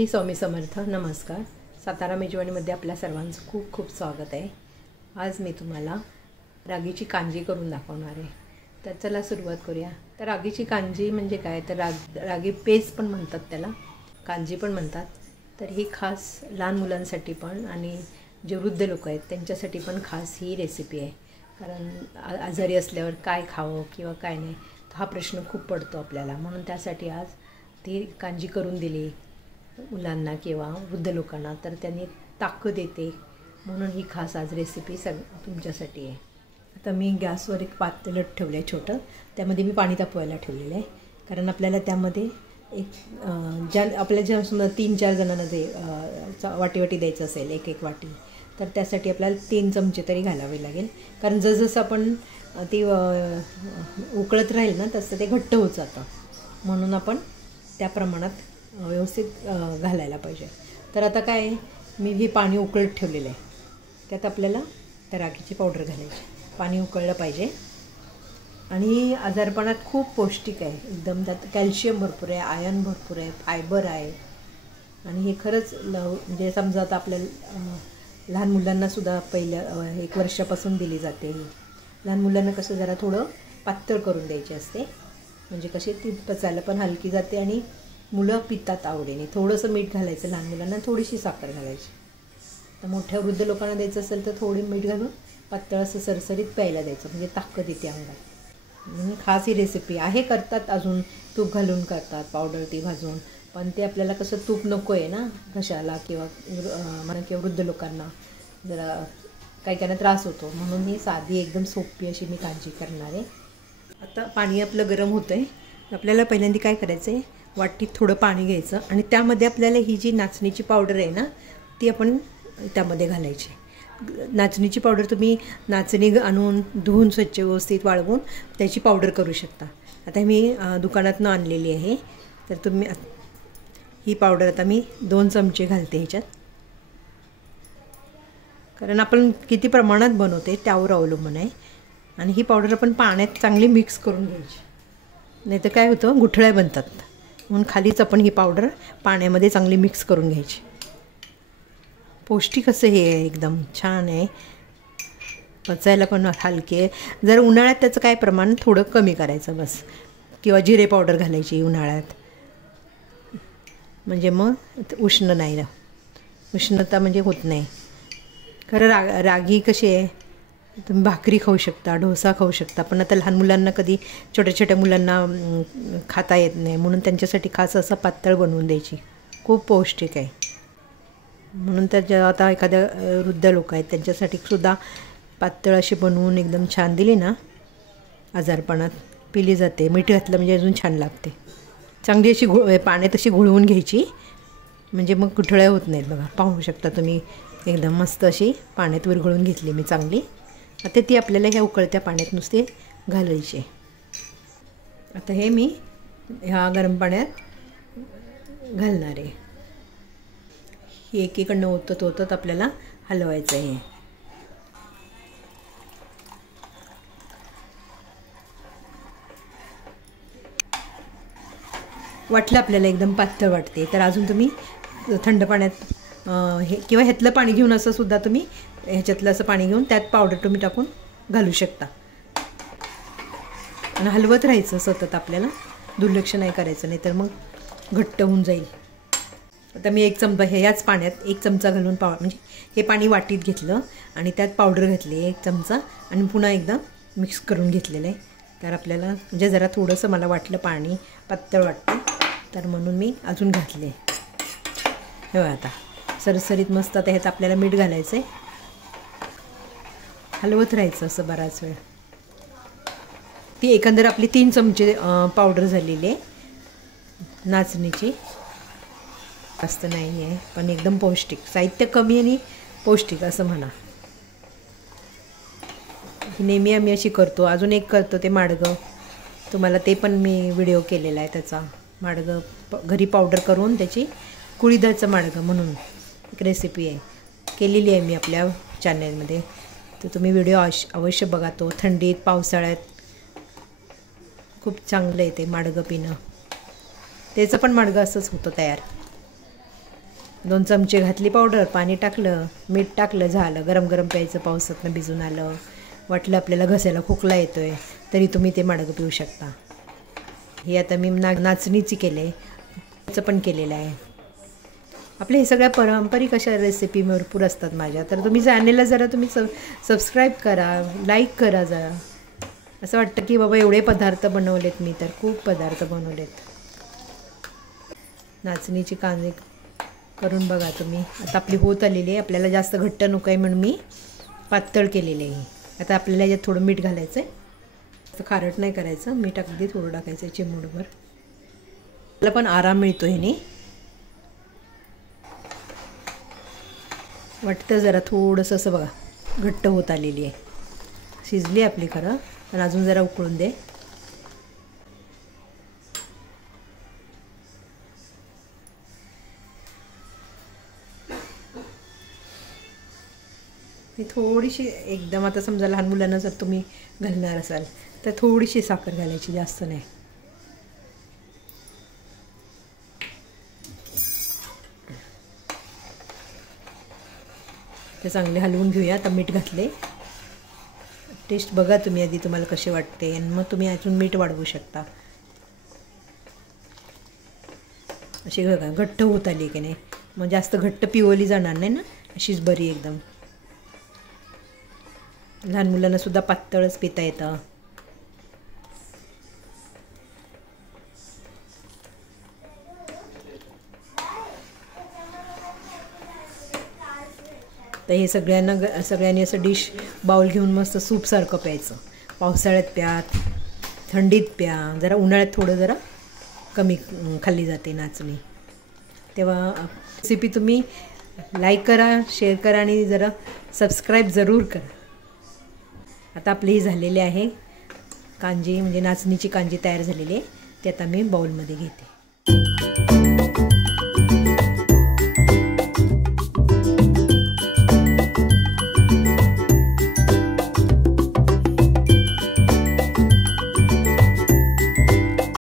मी स्वामी समर्थ. नमस्कार. सातारा मेजवानीमध्ये आपल्या सर्वांचं खूप खूप स्वागत आहे. आज मी तुम्हाला रागीची कांजी करून दाखवणार आहे. तर चला सुरुवात करूया. तर रागीची कांजी म्हणजे काय, तर रागी पेज पण म्हणतात त्याला, कांजी पण म्हणतात. तर ही खास लहान मुलांसाठी पण आणि जे वृद्ध लोक आहेत त्यांच्यासाठी पण खास ही रेसिपी आहे. कारण आजारी असल्यावर काय खावं किंवा काय नाही हा प्रश्न खूप पडतो आपल्याला, म्हणून त्यासाठी आज ती कांजी करून दिली मुलांना किंवा वृद्ध लोकांना, तर त्यांनी ताकद येते, म्हणून ही खास आज रेसिपी तुमच्यासाठी आहे. आता मी गॅसवर एक पातेलं ठेवलं आहे छोटं, त्यामध्ये मी पाणी तापवायला ठेवलेलं आहे. कारण आपल्याला त्यामध्ये आपल्या समजा 3-4 जणांना वाटी द्यायचं असेल, एक वाटी, तर त्यासाठी आपल्याला 3 चमचे तरी घालावे लागेल. कारण जसं आपण ते उकळत राहील ना तसं ते घट्ट होत जातं, म्हणून आपण त्या प्रमाणात व्यवस्थित घालायला पाहिजे. तर आता काय, मी हे पाणी उकळत ठेवलेलं आहे, त्यात आपल्याला त्या रागीची पावडर घालायची. पाणी उकळलं पाहिजे आणि आजारपणात खूप पौष्टिक आहे एकदम. त्यात कॅल्शियम भरपूर आहे, आयर्न भरपूर आहे, फायबर आहे. आणि हे खरंच म्हणजे समजा आता आपल्या लहान मुलांनासुद्धा पहिल्या 1 वर्षापासून दिली जाते. लहान मुलांना कसं जरा थोडं पातळ करून द्यायचे असते, म्हणजे कशी ती पचायला पण हलकी जाते आणि मुलं पितात आवडीने. थोडंसं मीठ घालायचं लहान मुलांना, थोडीशी साखर घालायची. तर मोठ्या वृद्ध लोकांना द्यायचं असेल तर थोडी मीठ घालून पातळ असं सरसरीत प्यायला द्यायचं, म्हणजे ताकद येते अंगात. म्हणून खास ही रेसिपी आहे. करतात अजून तूप घालून करतात, पावडर ती भाजून, पण ते आपल्याला कसं तूप नको आहे ना घशाला किंवा वृद्ध लोकांना जरा काही त्रास होतो, म्हणून ही साधी एकदम सोपी अशी मी कांजी करणार आहे. आता पाणी आपलं गरम होतं आहे. आपल्याला पहिल्यांदा काय करायचं आहे, वाटीत थोडं पाणी घ्यायचं आणि त्यामध्ये आपल्याला ही जी नाचणीची पावडर आहे ना ती आपण त्यामध्ये घालायची. नाचणीची पावडर तुम्ही नाचणी आणून धुवून स्वच्छ व्यवस्थित वाळवून त्याची पावडर करू शकता. आता मी दुकानातून आणलेली आहे. तर तुम्ही ही पावडर आता मी 2 चमचे घालते ह्याच्यात, कारण आपण किती प्रमाणात बनवते त्यावर अवलंबून आहे. आणि ही पावडर आपण पाण्यात चांगली मिक्स करून घ्यायची, नाही तर काय होतं गुठळ्या बनतात, म्हणून खालीच आपण ही पावडर पाण्यामध्ये चांगली मिक्स करून घ्यायची. पौष्टिक असं हे आहे, एकदम छान आहे, पचायला पण हलके. जर उन्हाळ्यात त्याचं काय प्रमाण थोडं कमी करायचं बस, किंवा जिरे पावडर घालायची उन्हाळ्यात, म्हणजे मग उष्णता म्हणजे होत नाही. खरं रागी कशी आहे, तुम्ही भाकरी खाऊ शकता, डोसा खाऊ शकता, पण आता लहान मुलांना कधी छोट्या मुलांना खाता येत नाही, म्हणून त्यांच्यासाठी खास असं पातळ बनवून द्यायची. खूप पौष्टिक आहे, म्हणून त्या आता एखाद्या वृद्ध लोक आहेत त्यांच्यासाठी सुद्धा पातळ अशी बनवून एकदम छान दिली ना, आजारपणात पिली जाते. मीठ घातलं म्हणजे अजून छान लागते. चांगली अशी पाण्यात अशी घुळवून घ्यायची, म्हणजे मग गुठळ्या होत नाहीत. बघा, पाहू शकता तुम्ही, एकदम मस्त अशी पाण्यात विरघळून घेतली मी चांगली. आता ती आपल्याला ह्या उकळत्या पाण्यात नुसते घालायचे. आता हे मी ह्या गरम पाण्यात घालणार आहे. हे एकीकडनं ओतत आपल्याला हलवायचं आहे. वाटलं आपल्याला एकदम पातळ वाटते तर अजून तुम्ही थंड पाण्यात किंवा ह्यातलं पाणी घेऊन असं सुद्धा तुम्ही ह्याच्यातलं असं पाणी घेऊन त्यात पावडर तुम्ही टाकून घालू शकता. आणि हलवत राहायचं सतत, आपल्याला दुर्लक्ष नाही करायचं, नाही तर मग घट्ट होऊन जाईल. आता मी 1 चमचा ह्याच पाण्यात 1 चमचा घालून म्हणजे हे पाणी वाटीत घेतलं आणि त्यात पावडर घातली 1 चमचा आणि पुन्हा एकदा मिक्स करून घेतलेलं आहे. तर आपल्याला म्हणजे जरा थोडंसं मला वाटलं पाणी पातळ वाटतं, तर म्हणून मी अजून घातले. हे आता सरसरीत मस्त. आता ह्यात आपल्याला मीठ घालायचं आहे, हलवत राहायचं असं बराच वेळ. ती एकंदर आपली 3 चमचे पावडर झालेली आहे नाचणीची. जास्त नाही आहे, पण एकदम पौष्टिक. साहित्य कमी आणि पौष्टिक असं म्हणा. नेहमी आम्ही अशी करतो. अजून एक करतो ते माडगं, तुम्हाला ते पण मी व्हिडिओ केलेला आहे त्याचा. माडगं घरी पावडर करून त्याची कुळीदाचं माडगं म्हणून एक रेसिपी आहे, केलेली आहे मी आपल्या चॅनलमध्ये. तर तुम्ही व्हिडिओ अवश्य बघा. तो थंडीत पावसाळ्यात खूप चांगलं आहे ते माडगं पिणं. त्याचं पण माडगं असंच होतं तयार. 2 चमचे घातली पावडर, पाणी टाकलं, मीठ टाकलं, झालं. गरम गरम प्यायचं, पावसातनं भिजून आलं. वाटलं आपल्याला घशाला खोकला येतो आहे तरी तुम्ही ते मडगं पिऊ शकता. हे आता मी नाचणीची केले, त्याचं पण केलेलं आहे. आपल्या हे सगळ्या पारंपरिक अशा रेसिपी भरपूर असतात माझ्या. तर तुम्ही चॅनेलला जरा तुम्ही सबस्क्राईब करा, लाईक करा जरा. असं वाटतं की बाबा एवढे पदार्थ बनवलेत मी, तर खूप पदार्थ बनवलेत. नाचणीची कांदे करून बघा तुम्ही. आता आपली होत आलेली आहे. आपल्याला जास्त घट्ट नको आहे म्हणून मी पातळ केलेली आहे. आता आपल्याला याच्यात थोडं मीठ घालायचं आहे. असं खारट नाही करायचं, मीठ अगदी थोडं टाकायचं चिमूटभर. त्याला पण आराम मिळतो ह्याने. वाटतं जरा थोडंसं असं बघा घट्ट होत आलेली आहे. शिजली आपली खरं, पण अजून जरा उकळून दे. मी थोडीशी एकदम, आता समजा लहान मुलांना जर तुम्ही घालणार असाल तर थोडीशी साखर घालायची, जास्त नाही. ते चांगले हलवून घेऊया. आता मीठ घातले. टेस्ट बघा तुम्ही आधी तुम्हाला कसे वाटते आणि मग तुम्ही अजून मीठ वाढवू शकता. अशी बघा घट्ट होत आली की नाही, मग जास्त घट्ट पिवली जाणार नाही ना, अशीच बरी एकदम. लहान मुलांना सुद्धा पातळच पिता येतं. तर हे सगळ्यांनी असं डिश बाउल घेऊन मस्त सूपसारखं प्यायचं. पावसाळ्यात प्या, थंडीत प्या. जरा उन्हाळ्यात थोडं जरा कमी खाल्ली जाते नाचणी. तेव्हा रेसिपी तुम्ही लाईक करा, शेअर करा आणि जरा सबस्क्राईब जरूर करा. आता आपली ही झालेली आहे कांजी, म्हणजे नाचणीची कांजी तयार झालेली आहे. ती आता मी बाउलमध्ये घेते.